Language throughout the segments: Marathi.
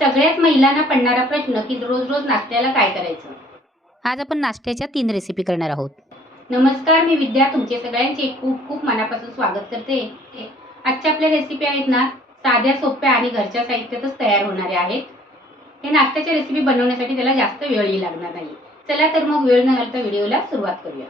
सगळ्याच महिलांना पडणारा प्रश्न की रोज रोज नाश्त्याला काय करायचं? आज आपण नाश्त्याच्या तीन रेसिपी करणार आहोत. नमस्कार मी विद्या. तुमचे सगळ्यांचे खूप खूप मनापासून स्वागत करते. आजच्या आपल्या रेसिपी आहेत ना साध्या सोप्या आणि घरच्या साहित्यातच तयार होणाऱ्या आहेत. हे नाश्त्याच्या रेसिपी बनवण्यासाठी त्याला जास्त वेळही लागणार नाही. चला तर मग वेळ न घालता व्हिडिओला सुरुवात करूया.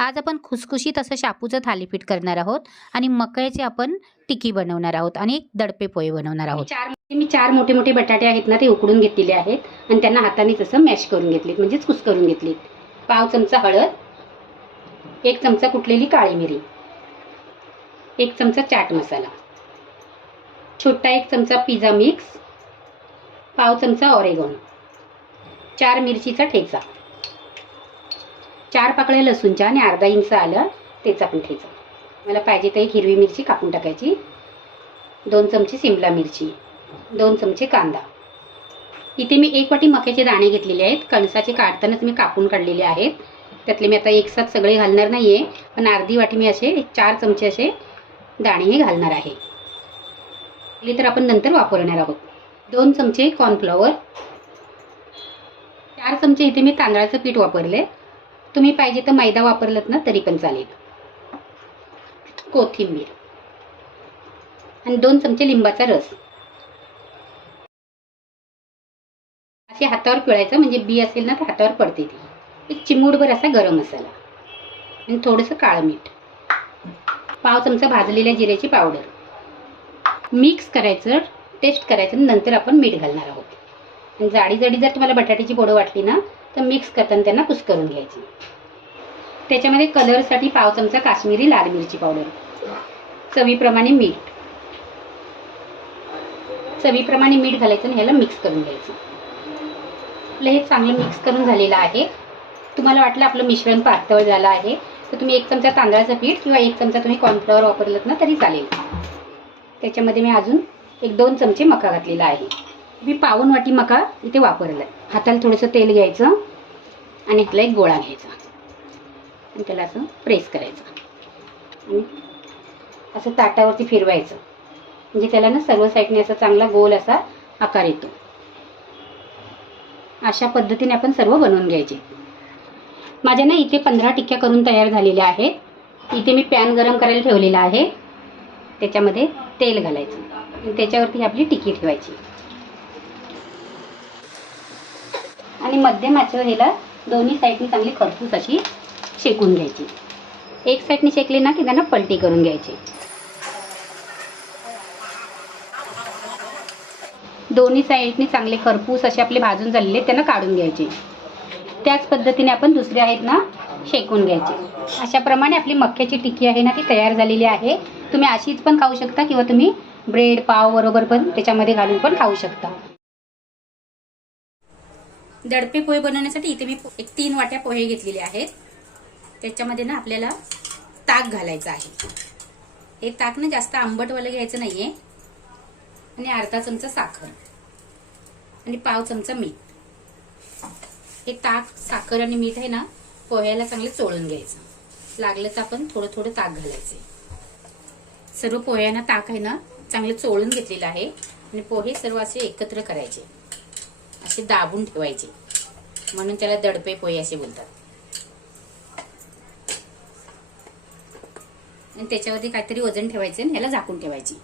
आज आपण खुसखुशीत असं शापूचं थालीपीठ करणार आहोत आणि मकईचे आपण टिकी बनवणार आहोत आणि एक दडपे पोहे बनवणार आहोत. चार म्हणजे मी चार मोठे मोठे बटाटे आहेत ना ते उकडून घेतलेले आहेत आणि त्यांना हाताने तसं मॅश करून घेतलीत म्हणजेच कुस करून घेतलीत. पाव चमचा हळद एक चमचा कुटलेली काळी मिरी एक चमचा चाट मसाला छोटा एक चमचा पिझ्झा मिक्स पाव चमचा ऑरेगॉन चार मिरचीचा ठेचा. चार पाकळ्या लसूणच्या आणि अर्धा इंच आलं त्याचा पण ठेचा. मला पाहिजे तर एक हिरवी मिरची कापून टाकायची. दोन चमचे सिमला मिरची दोन चमचे कांदा. इथे मी एक वाटी मक्याचे दाणे घेतलेले आहेत. कणसाचे काढतानाच मी कापून काढलेले आहेत. त्यातले मी आता एक साथ सगळे घालणार नाही आहे पण अर्धी वाटी मी असे चार चमचे असे दाणे हे घालणार आहे. हे तर आपण नंतर वापरणार आहोत. दोन चमचे कॉर्नफ्लॉवर. चार चमचे इथे मी तांदळाचं पीठ वापरले तुम्ही पाहिजे तर मैदा वापरलात ना तरी पण चालेल. कोथिंबीर. आणि दोन चमचे लिंबाचा रस. असे हातावर पिळायचं म्हणजे बी असेल ना तर हातावर पडते ती. एक चिमूडभर असा गरम मसाला. आणि थोडंसं काळं मीठ. पाव चमचा भाजलेल्या जिऱ्याची पावडर. मिक्स करायचं टेस्ट करायचं नंतर आपण मीठ घालणार आहोत. आणि जाडी जाडी जर तुम्हाला बटाट्याची पोडं वाटली ना तर मिक्स करताना त्यांना कुस्करून घ्यायची. त्याच्यामध्ये कलरसाठी पाव चमचा काश्मीरी लाल मिरची पावडर चवीप्रमाणे मीठ. चवीप्रमाणे मीठ घालायचं आणि ह्याला मिक्स करून घ्यायचं. आपलं हे चांगलं मिक्स करून झालेलं आहे. तुम्हाला वाटलं आपलं मिश्रण पातळ झालं आहे तर तुम्ही एक चमचा तांदळाचं पीठ किंवा एक चमचा तुम्ही कॉर्नफ्लॉवर वापरलं ना तरी चालेल. त्याच्यामध्ये मी अजून एक दोन चमचे मका घातलेला आहे. मी पाऊन वाटी मका इथे वापरलं आहे हाताला थोडंसं तेल घ्यायचं. आणि ह्यातला एक गोळा घ्यायचा. आणि त्याला असं प्रेस करायचं. आणि असं ताटावरती फिरवायचं. म्हणजे त्याला ना सर्व साईडने असा चांगला गोल असा आकार येतो. अशा पद्धतीने आपण सर्व बनवून घ्यायचे. माझ्या ना इथे पंधरा टिक्क्या करून तयार झालेल्या आहेत. इथे मी पॅन गरम करायला ठेवलेला आहे. त्याच्यामध्ये तेल घालायचं. आणि त्याच्यावरती आपली टिकी ठेवायची. आणि मध्यम ह्याला दोन्ही साईडनी चांगली खरपूस अशी शेकून घ्यायची. एक साईडने शेकली ना की त्यांना पलटी करून घ्यायची. दोन्ही साईडनी चांगले खरपूस असे आपले भाजून झालेले त्यांना काढून घ्यायचे. त्याच पद्धतीने आपण दुसरे आहेत ना शेकून घ्यायचे. अशाप्रमाणे आपली मक्याची टिक्की आहे ना ती तयार झालेली आहे. तुम्ही अशीच पण खाऊ शकता किंवा तुम्ही ब्रेड पाव बरोबर पण त्याच्यामध्ये घालून पण खाऊ शकता. दडपे पोहे बनवण्यासाठी इथे मी एक तीन वाट्या पोहे घेतलेले आहेत. त्याच्यामध्ये ना आपल्याला ताक घालायचं आहे. हे ताक ना जास्त आंबटवालं घ्यायचं नाहीये. आणि अर्धा चमचा साखर. आणि पाव चमचा मीठ. हे ताक साखर आणि मीठ आहे ना पोह्याला चांगले चोळून घ्यायचं. लागलं तर आपण थोडं थोडं ताक घालायचे. सर्व पोह्यांना ताक आहे ना चांगले चोळून घेतलेलं आहे. आणि पोहे सर्व असे एकत्र करायचे. असे दाबून ठेवायचे. म्हणून त्याला दडपे पोहे असे बोलतात. आणि त्याच्यावरती काहीतरी वजन ठेवायचे आणि ह्याला झाकून ठेवायची.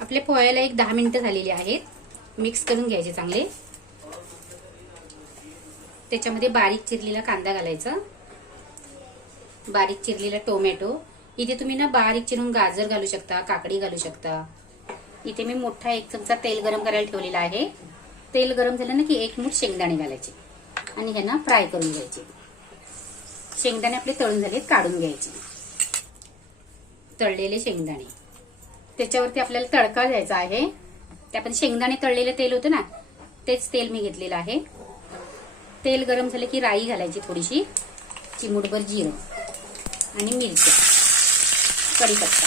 आपल्या पोह्याला एक दहा मिनिटं झालेली आहेत. मिक्स करून घ्यायचे चांगले. त्याच्यामध्ये बारीक चिरलेला कांदा घालायचा. बारीक चिरलेला टोमॅटो. इथे तुम्ही ना बारीक चिरून गाजर घालू शकता काकडी घालू शकता. इथे मी मोठा एक चमचा तेल गरम करायला ठेवलेला आहे. तेल गरम झालं ना की एक मूठ शेंगदाणे घालायचे. आणि ह्यांना फ्राय करून घ्यायचे. शेंगदाणे आपले तळून झालेत काढून घ्यायचे. तळलेले शेंगदाणे. त्याच्यावरती आपल्याला तडका द्यायचा आहे. ते आपण शेंगदाणे तळलेलं तेल होतं ना तेच तेल मी घेतलेलं आहे. तेल गरम झालं की राई घालायची थोडीशी. चिमूटभर जिरं. आणि मिरच्या कढीपत्ता.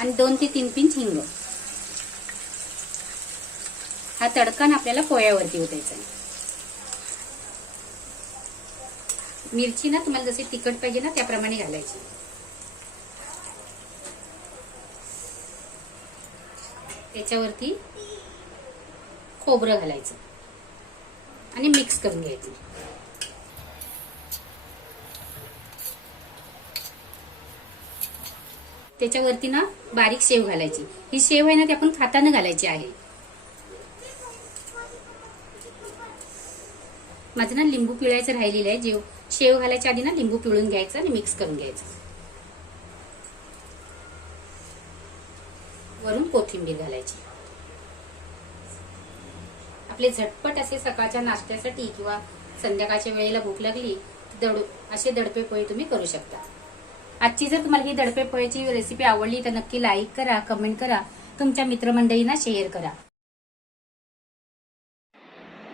आणि दोन ते तीन पिंच हिंग. हा तडकान आपल्याला पोळ्यावरती उतायचा मिरची ना तुम्हाला जशी तिखट पाहिजे ना त्याप्रमाणे घालायची. त्याच्यावरती खोबरं घालायचं. आणि मिक्स करून घ्यायचं. त्याच्यावरती ना बारीक शेव घालायची. ही शेव आहे ना ती आपण खाताना घालायची आहे. माझं ना लिंबू पिळायचं राहिलेलं आहे. जेव शेव घालायच्या आधी ना लिंबू पिळून घ्यायचं आणि मिक्स करून घ्यायचं. वरून कोथिंबीर घालायची. आपले झटपट असे सकाळच्या नाश्त्यासाठी किंवा संध्याकाळच्या वेळेला भूक लागली दड असे दडपे पोहे तुम्ही करू शकता. आजची जर तुम्हाला ही दडपे पोहेची रेसिपी आवडली तर नक्की लाईक करा कमेंट करा. तुमच्या मित्रमंडळींना शेअर करा.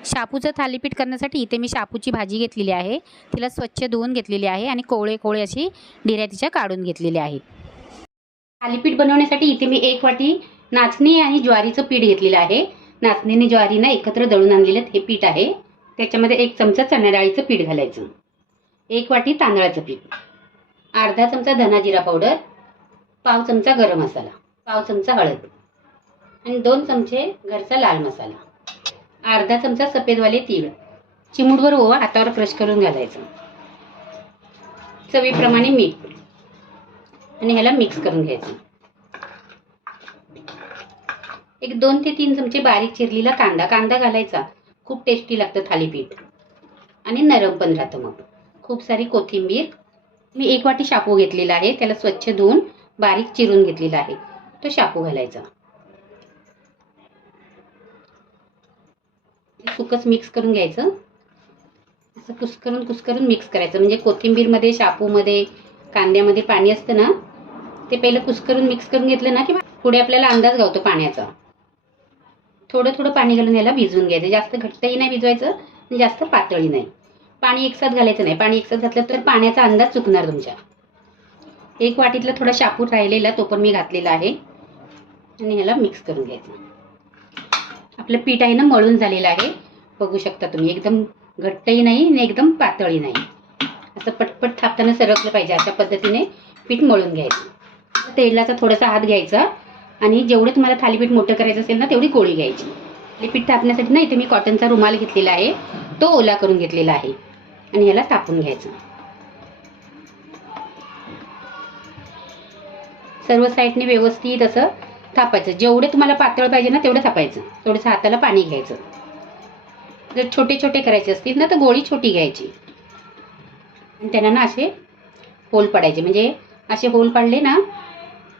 शापूचं थालीपीठ करण्यासाठी इथे मी शापूची भाजी घेतलेली आहे. तिला स्वच्छ धुवून घेतलेली आहे आणि कोवळे कोवळे अशी डिऱ्या तिच्या काढून घेतलेली आहे थालीपीठ बनवण्यासाठी इथे मी एक वाटी नाचणी आणि ज्वारीचं पीठ घेतलेलं आहे. नाचणीने ज्वारीनं एकत्र दळून आणलेलं हे पीठ आहे. त्याच्यामध्ये एक चमचा चणा डाळीचं पीठ घालायचं. एक वाटी तांदळाचं पीठ. अर्धा चमचा धना जिरा पावडर. पाव चमचा गरम मसाला. पाव चमचा हळद. आणि दोन चमचे घरचा लाल मसाला. अर्धा चमचा सफेदवाले तीळ. चिमूटभर ओवा हातावर क्रश करून घालायचं. चवीप्रमाणे मीठ. आणि ह्याला मिक्स करून घ्यायचं. एक दोन ते तीन चमचे बारीक चिरलेला कांदा. कांदा घालायचा. खूप टेस्टी लागतं थालीपीठ. आणि नरम पण राहतं मग. खूप सारी कोथिंबीर. मी एक वाटी शापू घेतलेला आहे. त्याला स्वच्छ धुवून बारीक चिरून घेतलेला आहे. तो शापू घालायचा. सुकच मिक्स करून घ्यायचं. असं कुस्करून कुस्करून मिक्स करायचं. म्हणजे कोथिंबीरमध्ये शापूमध्ये कांद्यामध्ये पाणी असतं ना ते पहिलं कुस्करून मिक्स करून घेतलं ना की पुढे आपल्याला अंदाज गावतो पाण्याचा. थोडं थोडं पाणी घालून याला भिजवून घ्यायचं. जास्त घट्टही नाही भिजवायचं आणि जास्त पातळी नाही. पाणी एकसाथ घालायचं नाही. पाणी एकसाथ घातलं तर पाण्याचा अंदाज चुकणार तुमच्या. एक वाटीतला थोडा शापूर राहिलेला तो पण मी घातलेला आहे. आणि ह्याला मिक्स करून घ्यायचं. आपलं पीठ आहे ना मळून झालेलं आहे. बघू शकता तुम्ही एकदम घट्टही नाही आणि एकदम पातळी नाही. असं पटपट थापताना सरकलं पाहिजे अशा पद्धतीने पीठ मळून घ्यायचं. तेलाचा थोडासा हात घ्यायचा आणि जेवढं तुम्हाला थालीपीठ मोठं करायचं असेल ना तेवढी गोळी घ्यायची. थालीपीठ थापण्यासाठी ना इथे मी कॉटनचा रुमाल घेतलेला आहे. तो ओला करून घेतलेला आहे. आणि ह्याला तापून घ्यायचं. सर्व साईडने व्यवस्थित असं थापायचं. जेवढे तुम्हाला पातळ पाहिजे ना तेवढं थापायचं. थोडंसं हाताला पाणी घ्यायचं. जर छोटे छोटे करायचे असतील ना तर गोळी छोटी घ्यायची. आणि त्यांना ना असे होल पडायचे. म्हणजे असे होल पडले ना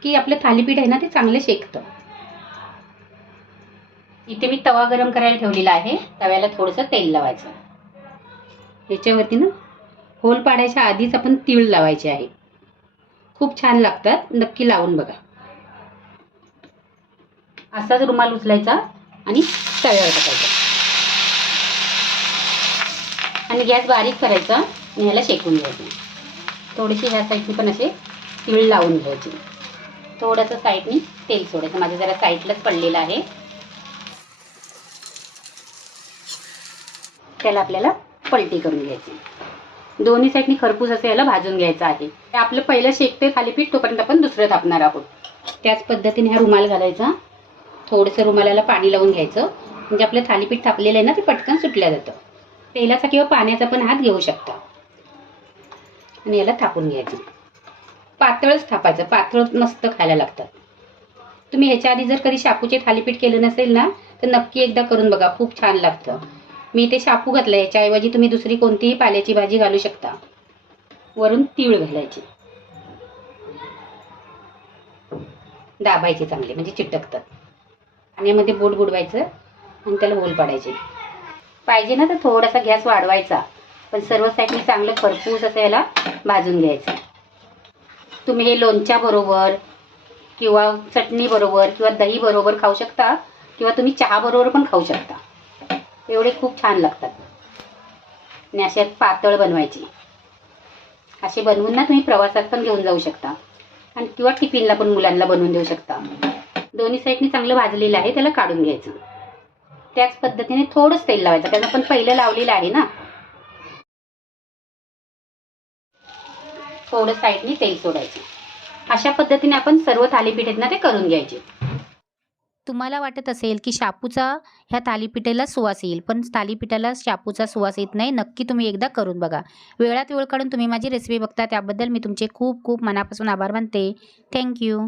की आपलं थालीपीठ आहे ना ते चांगलं शेकतं. इथे मी तवा गरम करायला ठेवलेला आहे. तव्याला थोडंसं तेल लावायचं. याच्यावरती ना होल पाडायच्या आधीच आपण तीळ लावायचे आहे. खूप छान लागतात. नक्की लावून बघा. असाच रुमाल उचलायचा आणि तव्यावर टाकायचा. आणि गॅस बारीक करायचा आणि ह्याला शेकून घ्यायचं. थोडीशी ह्या साईडनी पण असे तीळ लावून घ्यायची. थोडंसं साईडनी तेल सोडायचं. माझं जरा साईडलाच पडलेलं आहे. त्याला आपल्याला पलटी करून घ्यायची. दोन्ही साईडनी खरपूस असं याला भाजून घ्यायचं आहे. ते आपलं पहिलं शेकते थालीपीठ तोपर्यंत आपण दुसरं थापणार आहोत. त्याच पद्धतीने हा रुमाल घालायचा. थोडंसं रुमालाला पाणी लावून घ्यायचं. म्हणजे आपलं थालीपीठ थापलेलं आहे ना ते पटकन सुटल्या जातं. तेलाचा किंवा पाण्याचा पण हात घेऊ शकता. आणि याला थापून घ्यायचं. पातळच थापायचं. पातळ मस्त खायला लागतात तुम्ही ह्याच्या आधी जर कधी शापूचे थालीपीठ केलं नसेल ना तर नक्की एकदा करून बघा. खूप छान लागतं. मी ते शापू घातलं. याच्याऐवजी तुम्ही दुसरी कोणतीही पाल्याची भाजी घालू शकता. वरून तीळ घालायची. दाबायचे चांगले म्हणजे चिटकतात. पाण्यामध्ये बोट बुडवायचं आणि त्याला होल पाडायचे. पाहिजे ना तर थोडासा गॅस वाढवायचा पण सर्व साईडनी चांगलं खरपूस असं याला भाजून घ्यायचं. तुम्ही हे लोणच्या बरोबर किंवा चटणी बरोबर किंवा दही बरोबर खाऊ शकता किंवा तुम्ही चहाबरोबर पण खाऊ शकता. एवढे खूप छान लागतात. आणि असे पातळ बनवायचे. असे बनवून ना तुम्ही प्रवासात पण घेऊन जाऊ शकता. आणि किंवा टिफिनला पण मुलांना बनवून देऊ शकता. दोन्ही साईडने चांगलं भाजलेलं आहे त्याला काढून घ्यायचं. त्याच पद्धतीने थोडंच तेल लावायचं कारण आपण पहिलं लावलेलं आहे ना. थोडं साईडने तेल सोडायचं. अशा पद्धतीने आपण सर्व थालीपीठ आहेत ना ते करून घ्यायचे. तुम्हाला वाटत असेल की शापूचा ह्या थालीपीठाला सुवास येईल पण थालीपीठाला शापूचा सुवास येत नाही नक्की तुम्ही एकदा करून बघा. वेळात वेळ काढून तुम्ही माझी रेसिपी बघता त्याबद्दल मी तुमचे खूप खूप मनापासून आभार मानते. थँक्यू